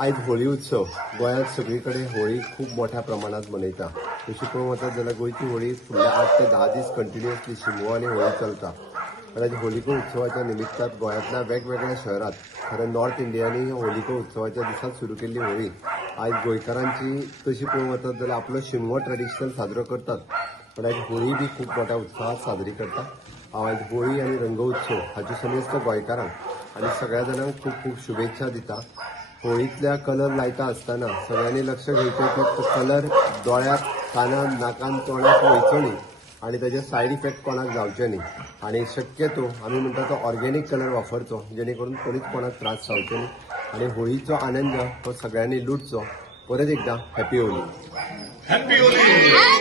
आयज होळी उत्सव गोंयांत सगळी कडेन होळी खूब मोठ्या प्रमाणात मनयता. तशी पळोवंक वचत जाल्यार गोंयची होळी फुडल्या आठ ते धा दीस कंटिन्युअसली शिमगो आनी होळी चलता. आनी होलिको उत्सवाच्या निमित्तान गोंयांतल्या वेगवेगळ्या शहरात खरें नॉर्थ इंडियानी होलिको उत्सवाच्या दिसांत सुरू केल्ली होळी. आयज गोंयकारांची तशी पळोवंक वचत जाल्यार आपलो शिमगो ट्रेडिशनल साजरो करतात पण आयज होळी बी खूब मोठ्या उत्सवात साजरी करता आवाज होळी आनी रंग उत्सव हाची समेस्त गोंयकारांक आनी सगळ्या जाणांक खूब खूब शुभेच्छा दिता. होळीतल्या कलर लायता आसतना सगळ्यांनी लक्ष घेवचें की तो कलर दोळ्याक कानात नाकान तोंडात वयचो न्ही आनी ताजे सायड इफेक्ट कोणाक जावचे न्ही. आनी शक्यतो आमी म्हणटा तो ऑर्गेनीक कलर वापरचो जेणे करून कोणीच कोणाक त्रास जावचे न्ही. आनी होळीचो आनंद हो सगळ्यांनी लुटचो. परत एकदां हॅपी होळी. Happy Holy